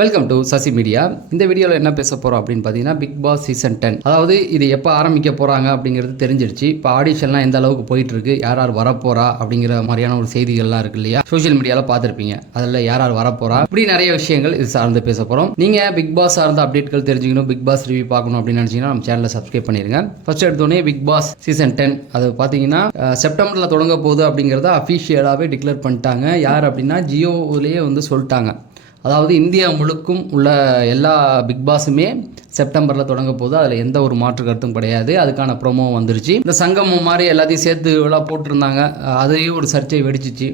Welcome to Sasi media. இந்த வீடியோவில் என்ன பேச போகிறோம் அப்படின்னு பார்த்தீங்கன்னா, பிக் பாஸ் சீசன் 10. அதாவது இது எப்போ ஆரம்பிக்க போகிறாங்க அப்படிங்கிறது தெரிஞ்சிருச்சு. இப்போ ஆடிஷன்லாம் எந்த அளவுக்கு போயிட்டுருக்கு, யார் யார் வரப்போகிறா அப்படிங்கிற மாதிரியான ஒரு செய்திகள்லாம் இருக்கு இல்லையா, சோஷியல் மீடியாவில் பார்த்துருப்பீங்க. அதில் யார் யார் வரப்போகிறா இப்படி நிறைய விஷயங்கள் இது சார்ந்து பேச போகிறோம். நீங்கள் பிக் பாஸ் சார்ந்த அப்டேட்கள் தெரிஞ்சுக்கணும், பிக் பாஸ் ரிவ்யூ பார்க்கணும் அப்படின்னு நினச்சிங்கன்னா நம்ம சேனலை சப்ஸ்கிரைப் பண்ணிடுங்க. ஃபர்ஸ்ட் எடுத்தோடனே பிக் பாஸ் சீசன் 10 அது பார்த்தீங்கன்னா செப்டம்பரில் தொடங்க போகுது அப்படிங்கிறத அஃபிஷியலாகவே டிக்ளேர் பண்ணிட்டாங்க. யார் அப்படின்னா ஜியோவிலேயே வந்து சொல்லிட்டாங்க. அதாவது இந்தியா முழுக்கும் உள்ள எல்லா பிக் பாஸுமே செப்டம்பரில் தொடங்க போது, அதில் எந்த ஒரு மாற்று கருத்தும் கிடையாது. அதுக்கான ப்ரோமோ வந்துருச்சு. இந்த சங்கமம் மாதிரி எல்லாத்தையும் சேர்த்து விழா போட்டிருந்தாங்க. அதையும் ஒரு சர்ச்சை வெடிச்சிச்சு.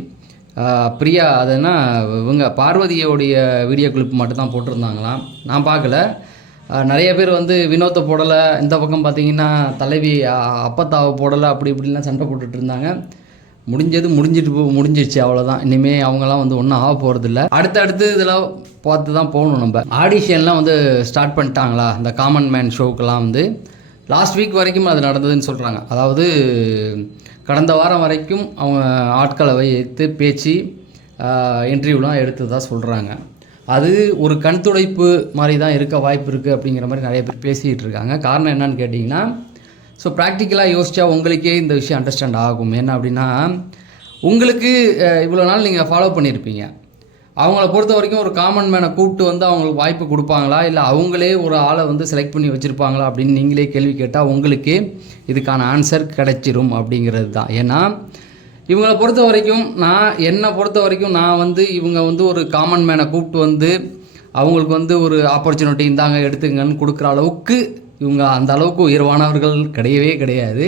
பிரியா அதுனா இவங்க பார்வதியோடைய வீடியோ கிளிப் மட்டும் தான் போட்டிருந்தாங்களாம், நான் பார்க்கல. நிறைய பேர் வந்து வினோத்தை போடலை, இந்த பக்கம் பார்த்தீங்கன்னா தலைவி அப்பத்தாவை போடலை, அப்படி இப்படிலாம் சண்டை போட்டுட்டு இருந்தாங்க. முடிஞ்சிடுச்சு அவ்வளோதான். இனிமேல் அவங்களாம் வந்து ஒன்றும் ஆக போகிறதில்ல. அடுத்தடுத்து இதெல்லாம் பார்த்து தான் போகணும். நம்ம ஆடிஷன்லாம் வந்து ஸ்டார்ட் பண்ணிட்டாங்களா, இந்த காமன் மேன் ஷோக்கெல்லாம் வந்து லாஸ்ட் வீக் வரைக்கும் அது நடந்ததுன்னு சொல்கிறாங்க. அதாவது கடந்த வாரம் வரைக்கும் அவங்க ஆட்களை வைத்து பேச்சு இன்டர்வியூலாம் எடுத்து தான் சொல்கிறாங்க. அது ஒரு கண் துடைப்பு மாதிரி தான் இருக்க வாய்ப்பு இருக்குது அப்படிங்கிற மாதிரி நிறைய பேர் பேசிகிட்டு இருக்காங்க. காரணம் என்னன்னு கேட்டிங்கன்னா, ஸோ ப்ராக்டிக்கலாக யோசித்தா உங்களுக்கே இந்த விஷயம் அண்டர்ஸ்டாண்ட் ஆகும். என்ன அப்படின்னா, உங்களுக்கு இவ்வளோ நாள் நீங்கள் ஃபாலோ பண்ணியிருப்பீங்க. அவங்கள பொறுத்த வரைக்கும் ஒரு காமன் மேனை கூப்பிட்டு வந்து அவங்களுக்கு வாய்ப்பு கொடுப்பாங்களா, இல்லை அவங்களே ஒரு ஆளை வந்து செலக்ட் பண்ணி வச்சுருப்பாங்களா அப்படின்னு நீங்களே கேள்வி கேட்டால் உங்களுக்கு இதுக்கான ஆன்சர் கிடைச்சிரும் அப்படிங்கிறது தான். ஏன்னா இவங்களை பொறுத்த வரைக்கும் என்னை பொறுத்த வரைக்கும் நான் வந்து இவங்க வந்து ஒரு காமன் மேனை கூப்பிட்டு வந்து அவங்களுக்கு வந்து ஒரு ஆப்பர்ச்சுனிட்டி இந்தாங்க எடுத்துங்கன்னு கொடுக்குற அளவுக்கு இவங்க அந்த அளவுக்கு உயர்வானவர்கள் கிடையவே கிடையாது.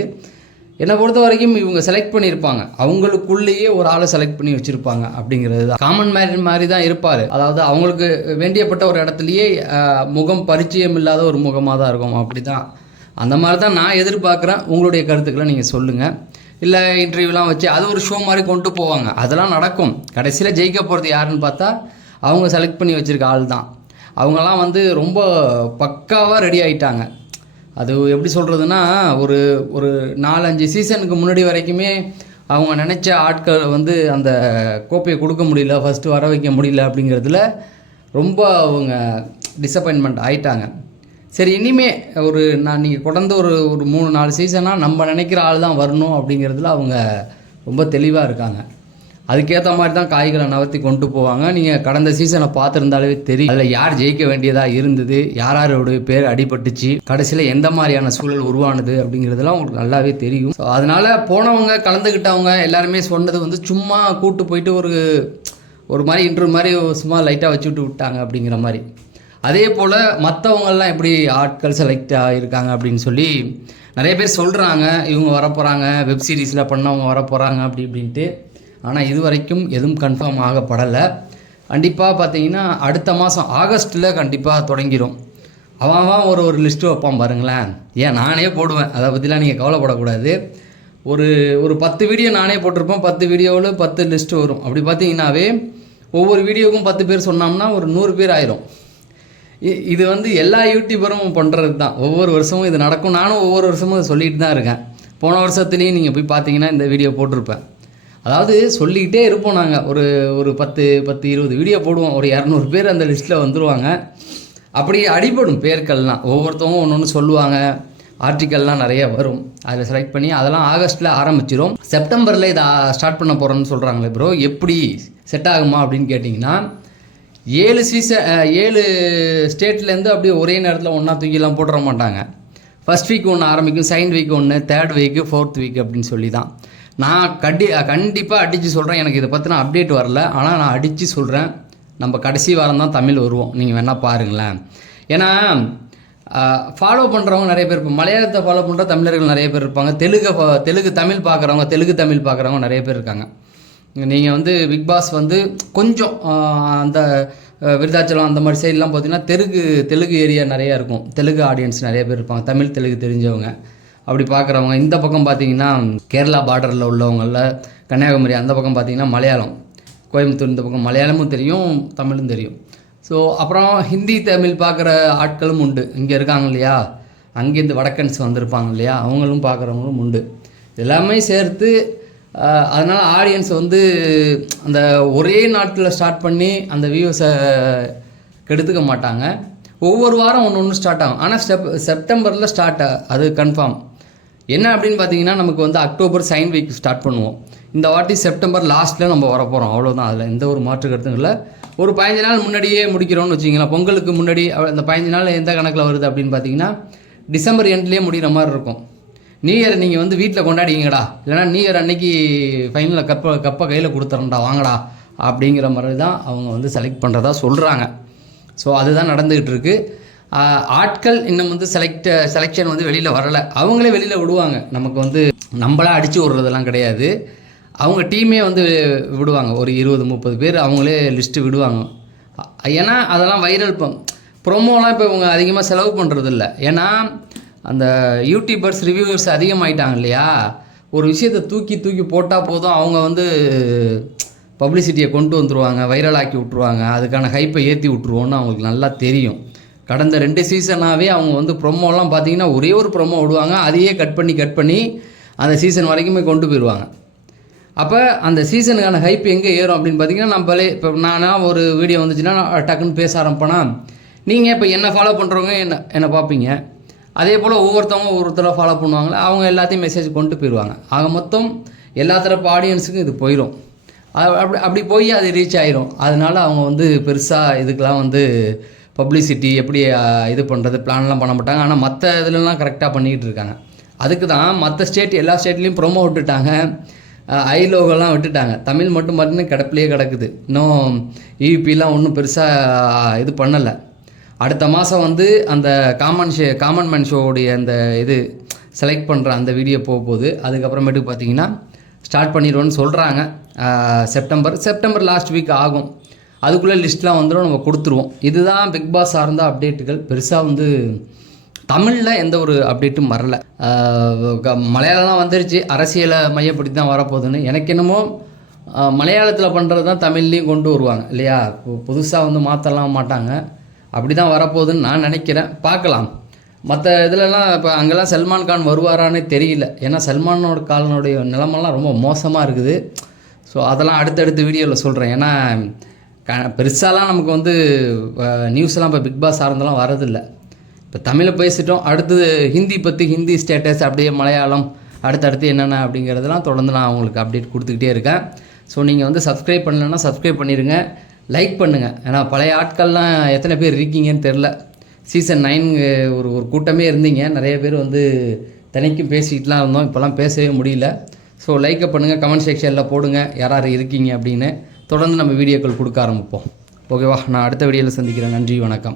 என்னை பொறுத்த வரைக்கும் இவங்க செலக்ட் பண்ணியிருப்பாங்க, அவங்களுக்குள்ளேயே ஒரு ஆளை செலக்ட் பண்ணி வச்சுருப்பாங்க அப்படிங்கிறது தான். காமன் மேன் மாதிரி தான் இருப்பார். அதாவது அவங்களுக்கு வேண்டியப்பட்ட ஒரு இடத்துலையே முகம் பரிச்சயம் இல்லாத ஒரு முகமாக தான் இருக்கும். அப்படி தான், அந்த மாதிரி தான் நான் எதிர்பார்க்குறேன். உங்களுடைய கருத்துக்களை நீங்கள் சொல்லுங்கள். இல்லை இன்டர்வியூலாம் வச்சு அது ஒரு ஷோ மாதிரி கொண்டு போவாங்க, அதெல்லாம் நடக்கும். கடைசியில் ஜெயிக்க போகிறது யாருன்னு பார்த்தா அவங்க செலக்ட் பண்ணி வச்சுருக்க ஆள் தான். அவங்கெல்லாம் வந்து ரொம்ப பக்காவாக ரெடி ஆகிட்டாங்க. அது எப்படி சொல்கிறதுனா, ஒரு 4-5 சீசனுக்கு முன்னாடி வரைக்குமே அவங்க நினச்ச ஆட்கள் வந்து அந்த கோப்பையை கொடுக்க முடியல, ஃபஸ்ட்டு வர வைக்க முடியல அப்படிங்கிறதுல ரொம்ப அவங்க டிசப்பாயின்மெண்ட் ஆகிட்டாங்க. சரி, இனிமே நீங்கள் தொடர்ந்து ஒரு 3-4 சீசனாக நம்ம நினைக்கிற ஆள் தான் வரணும் அப்படிங்கிறதுல அவங்க ரொம்ப தெளிவாக இருக்காங்க. அதுக்கேற்ற மாதிரி தான் காய்களை நகர்த்தி கொண்டு போவாங்க. நீங்கள் கடந்த சீசனை பார்த்துருந்தாலே தெரியும், அதில் யார் ஜெயிக்க வேண்டியதாக இருந்தது, யாரோடைய பேர் அடிபட்டுச்சு, கடைசியில் எந்த மாதிரியான சூழல் உருவானது அப்படிங்கிறதுலாம் உங்களுக்கு நல்லாவே தெரியும். ஸோ அதனால் போனவங்க கலந்துக்கிட்டவங்க எல்லாருமே சொன்னது வந்து சும்மா கூட்டு போயிட்டு ஒரு மாதிரி இன்டர்வியூ மாதிரி சும்மா லைட்டாக வச்சுட்டு விட்டாங்க அப்படிங்கிற மாதிரி. அதே போல் மற்றவங்கெல்லாம் எப்படி ஆட்கள் செலக்ட் ஆகியிருக்காங்க அப்படின்னு சொல்லி நிறைய பேர் சொல்கிறாங்க. இவங்க வரப்போகிறாங்க, வெப் சீரிஸில் பண்ணவங்க வரப்போகிறாங்க அப்படி இப்படின்ட்டு. ஆனால் இது வரைக்கும் எதுவும் கன்ஃபார்ம் ஆகப்படலை. கண்டிப்பாக பார்த்தீங்கன்னா அடுத்த மாதம் ஆகஸ்ட்டில் கண்டிப்பாக தொடங்கிடும். அவன் ஒரு லிஸ்ட்டு வைப்பான் பாருங்களேன். நானே போடுவேன், அதை பற்றிலாம் நீங்கள் கவலைப்படக்கூடாது. ஒரு 10 வீடியோ நானே போட்டிருப்பேன். 10 வீடியோவில் 10 லிஸ்ட்டு வரும். அப்படி பார்த்தீங்கன்னாவே ஒவ்வொரு வீடியோவுக்கும் 10 பேர் சொன்னோம்னா ஒரு 100 பேர் ஆயிரும். இது வந்து எல்லா யூடியூபரும் பண்ணுறது தான். ஒவ்வொரு வருஷமும் இது நடக்கும். நானும் ஒவ்வொரு வருஷமும் அதை சொல்லிட்டு தான் இருக்கேன். போன வருஷத்துலேயும் நீங்கள் போய் பார்த்தீங்கன்னா இந்த வீடியோ போட்டிருப்பேன். அதாவது சொல்லிக்கிட்டே இருப்போம். நாங்கள் ஒரு 10-20 வீடியோ போடுவோம். ஒரு 200 பேர் அந்த லிஸ்ட்டில் வந்துடுவாங்க. அப்படி அடிபடும் பேர்கள்லாம். ஒவ்வொருத்தவங்க ஒன்று சொல்லுவாங்க. ஆர்டிக்கல்லாம் நிறைய வரும். அதில் செலக்ட் பண்ணி அதெல்லாம் ஆகஸ்ட்டில் ஆரம்பிச்சிடும். செப்டம்பரில் இதை ஸ்டார்ட் பண்ண போகிறோன்னு சொல்கிறாங்களே ப்ரோ, எப்படி செட் ஆகுமா அப்படின்னு கேட்டிங்கன்னா, 7 ஸ்டேட்லேருந்து அப்படியே ஒரே நேரத்தில் ஒன்றா தூக்கிலாம் போட்டுற மாட்டாங்க. ஃபஸ்ட் வீக் ஒன்று ஆரம்பிக்கும், செகண்ட் வீக் ஒன்று, தேர்ட் வீக்கு, ஃபோர்த் வீக் அப்படின்னு சொல்லி தான். நான் கண்டிப்பாக அடித்து சொல்கிறேன். எனக்கு இதை பற்றின அப்டேட் வரல, ஆனால் நான் அடித்து சொல்கிறேன். நம்ம கடைசி வாரம் தான் தமிழ் வருவோம், நீங்கள் வேணால் பாருங்களேன். ஏன்னா ஃபாலோ பண்ணுறவங்க நிறைய பேர் இருப்பாங்க. மலையாளத்தை ஃபாலோ பண்ணுற தமிழர்கள் நிறைய பேர் இருப்பாங்க. தெலுங்கு தமிழ் பார்க்குறவங்க நிறைய பேர் இருக்காங்க. நீங்கள் வந்து பிக் பாஸ் வந்து கொஞ்சம் அந்த விருதாச்சலம் அந்த மாதிரி சைட்லாம் பார்த்தீங்கன்னா தெலுங்கு ஏரியா நிறையா இருக்கும். தெலுங்கு ஆடியன்ஸ் நிறைய பேர் இருப்பாங்க, தமிழ் தெலுங்கு தெரிஞ்சவங்க. அப்படி பார்க்குறவங்க இந்த பக்கம் பார்த்தீங்கன்னா கேரளா பார்டரில் உள்ளவங்களில் கன்னியாகுமரி அந்த பக்கம் பார்த்தீங்கன்னா மலையாளம், கோயம்புத்தூர் இந்த பக்கம் மலையாளமும் தெரியும், தமிழும் தெரியும். ஸோ அப்புறம் ஹிந்தி தமிழ் பார்க்குற ஆட்களும் உண்டு. இங்கே இருக்காங்க இல்லையா, அங்கேருந்து வடக்கன்ஸ் வந்திருப்பாங்க இல்லையா, அவங்களும் பார்க்குறவங்களும் உண்டு. எல்லாமே சேர்த்து அதனால் ஆடியன்ஸ் வந்து அந்த ஒரே நாட்டில் ஸ்டார்ட் பண்ணி அந்த வியூஸை கெடுத்துக்க மாட்டாங்க. ஒவ்வொரு வாரம் ஒன்று ஸ்டார்ட் ஆகும். ஆனால் செப்டம்பரில் ஸ்டார்ட் அது கன்ஃபார்ம். என்ன அப்படின்னு பார்த்தீங்கன்னா நமக்கு வந்து அக்டோபர் சைன் வீக் ஸ்டார்ட் பண்ணுவோம். இந்த வாட்டி செப்டம்பர் லாஸ்ட்டில் நம்ம வர போகிறோம். அவ்வளோதான், அதில் எந்த ஒரு மாற்று கருத்தும் இல்லை. ஒரு 15 நாள் முன்னாடியே முடிக்கிறோம்னு வச்சிங்களேன். பொங்கலுக்கு முன்னாடி அந்த 15 நாள் எந்த கணக்கில் வருது அப்படின்னு பார்த்தீங்கன்னா டிசம்பர் எண்ட்லேயே முடிகிற மாதிரி இருக்கும். நியூ இயர் நீங்கள் வந்து வீட்டில் கொண்டாடிங்கடா, இல்லைனா நியூ இயர் அன்னைக்கு ஃபைனலில் கப்பை கையில் கொடுத்துறேன்டா வாங்கடா அப்படிங்கிற மாதிரி தான் அவங்க வந்து செலக்ட் பண்ணுறதா சொல்கிறாங்க. ஸோ அதுதான் நடந்துக்கிட்டு இருக்குது. ஆட்கள் இன்னும் வந்து செலெக்ஷன் வந்து வெளியில் வரலை. அவங்களே வெளியில் விடுவாங்க. நமக்கு வந்து நம்மளா அடித்து விடுறதெல்லாம் கிடையாது. அவங்க டீமே வந்து விடுவாங்க. ஒரு 20-30 பேர் அவங்களே லிஸ்ட்டு விடுவாங்க. ஏன்னா அதெல்லாம் வைரல் ப்ரொமோலாம் இப்போ இவங்க அதிகமாக செலவு பண்ணுறதில்ல. ஏன்னா அந்த யூடியூபர்ஸ் ரிவ்யூவர்ஸ் அதிகமாகிட்டாங்க இல்லையா. ஒரு விஷயத்தை தூக்கி போட்டால் போதும், அவங்க வந்து பப்ளிசிட்டியை கொண்டு வந்துடுவாங்க, வைரலாக்கி விட்ருவாங்க, அதுக்கான ஹைப்பை ஏற்றி விட்ருவோன்னு அவங்களுக்கு நல்லா தெரியும். கடந்த 2 சீசனாகவே அவங்க வந்து ப்ரொமோலாம் பார்த்தீங்கன்னா ஒரே ஒரு ப்ரொமோ விடுவாங்க, அதையே கட் பண்ணி அந்த சீசன் வரைக்குமே கொண்டு போயிடுவாங்க. அப்போ அந்த சீசனுக்கான ஹைப் எங்கே ஏறும் அப்படின்னு பார்த்தீங்கன்னா நம்மளே இப்போ நானாக ஒரு வீடியோ வந்துச்சுன்னா டக்குன்னு பேச ஆரம்பிப்பேனா, நீங்கள் இப்போ என்னை ஃபாலோ பண்ணுறவங்க என்னை பார்ப்பீங்க. அதே போல் ஒவ்வொருத்தரை ஃபாலோ பண்ணுவாங்களே, அவங்க எல்லாத்தையும் மெசேஜ் கொண்டு போயிடுவாங்க. ஆக மொத்தம் எல்லா தரப்பு ஆடியன்ஸுக்கும் இது போயிடும். அப்படி போய் அது ரீச் ஆயிரும். அதனால அவங்க வந்து பெருசாக இதுக்கெலாம் வந்து பப்ளிசிட்டி எப்படி இது பண்ணுறது பிளான்லாம் பண்ண மாட்டாங்க. ஆனால் மற்ற இதுலலாம் கரெக்டாக பண்ணிக்கிட்டு இருக்காங்க. அதுக்கு தான் மற்ற ஸ்டேட் எல்லா ஸ்டேட்லேயும் ப்ரொமோ விட்டுட்டாங்க, ஐலோகெல்லாம் விட்டுட்டாங்க. தமிழ் மட்டும் பார்த்தீங்கன்னா கிடப்பிலேயே கிடக்குது. இன்னும் ஈவிபிலாம் ஒன்றும் பெருசாக இது பண்ணலை. அடுத்த மாதம் வந்து அந்த காமன் மேன் ஷோவுடைய அந்த இது செலக்ட் பண்ணுற அந்த வீடியோ போகுது. அதுக்கப்புறமேட்டுக்கு பார்த்தீங்கன்னா ஸ்டார்ட் பண்ணிடுவோன்னு சொல்கிறாங்க. செப்டம்பர் லாஸ்ட் வீக் ஆகும். அதுக்குள்ளே லிஸ்ட்லாம் வந்துடும், நம்ம கொடுத்துருவோம். இதுதான் பிக் பாஸ் சார்ந்த அப்டேட்டுகள். பெருசாக வந்து தமிழில் எந்த ஒரு அப்டேட்டும் வரல. மலையாளம்லாம் வந்துருச்சு, அரசியலை மையப்படுத்தி தான் வரப்போகுதுன்னு. எனக்கு என்னமோ மலையாளத்தில் பண்ணுறது தான் தமிழ்லேயும் கொண்டு வருவாங்க இல்லையா. புதுசாக வந்து மாற்றலாம் மாட்டாங்க. அப்படி தான் வரப்போகுதுன்னு நான் நினைக்கிறேன். பார்க்கலாம். மற்ற இதிலலாம் இப்போ அங்கெல்லாம் சல்மான் கான் வருவாரானே தெரியல. ஏன்னா சல்மானோட காலனுடைய நிலமெல்லாம் ரொம்ப மோசமாக இருக்குது. ஸோ அதெல்லாம் அடுத்தடுத்த வீடியோவில் சொல்கிறேன். ஏன்னா பெருசாலாம் நமக்கு வந்து நியூஸ்லாம் இப்போ பிக் பாஸ் சார்ந்தெல்லாம் வரதில்லை. இப்போ தமிழை பேசிட்டோம், அடுத்தது ஹிந்தி ஸ்டேட்டஸ், அப்படியே மலையாளம் அடுத்தடுத்து என்னென்ன அப்படிங்கிறதெல்லாம் தொடர்ந்து நான் உங்களுக்கு அப்டேட் கொடுத்துக்கிட்டே இருக்கேன். ஸோ நீங்கள் வந்து சப்ஸ்கிரைப் பண்ணலைன்னா சப்ஸ்கிரைப் பண்ணிடுங்க, லைக் பண்ணுங்கள். ஏன்னா பழைய ஆட்கள்லாம் எத்தனை பேர் இருக்கீங்கன்னு தெரில. சீசன் 9 ஒரு கூட்டமே இருந்தீங்க, நிறைய பேர் வந்து தினைக்கும் பேசிக்கிட்டுலாம் இருந்தோம். இப்போலாம் பேசவே முடியல. ஸோ லைக்கை பண்ணுங்கள், கமெண்ட் செக்ஷனில் போடுங்க யார் இருக்கீங்க அப்படின்னு. தொடர்ந்து நம்ம வீடியோக்கள் கொடுக்க ஆரம்பிப்போம். ஓகேவா? நான் அடுத்த வீடியோவில் சந்திக்கிறேன். நன்றி, வணக்கம்.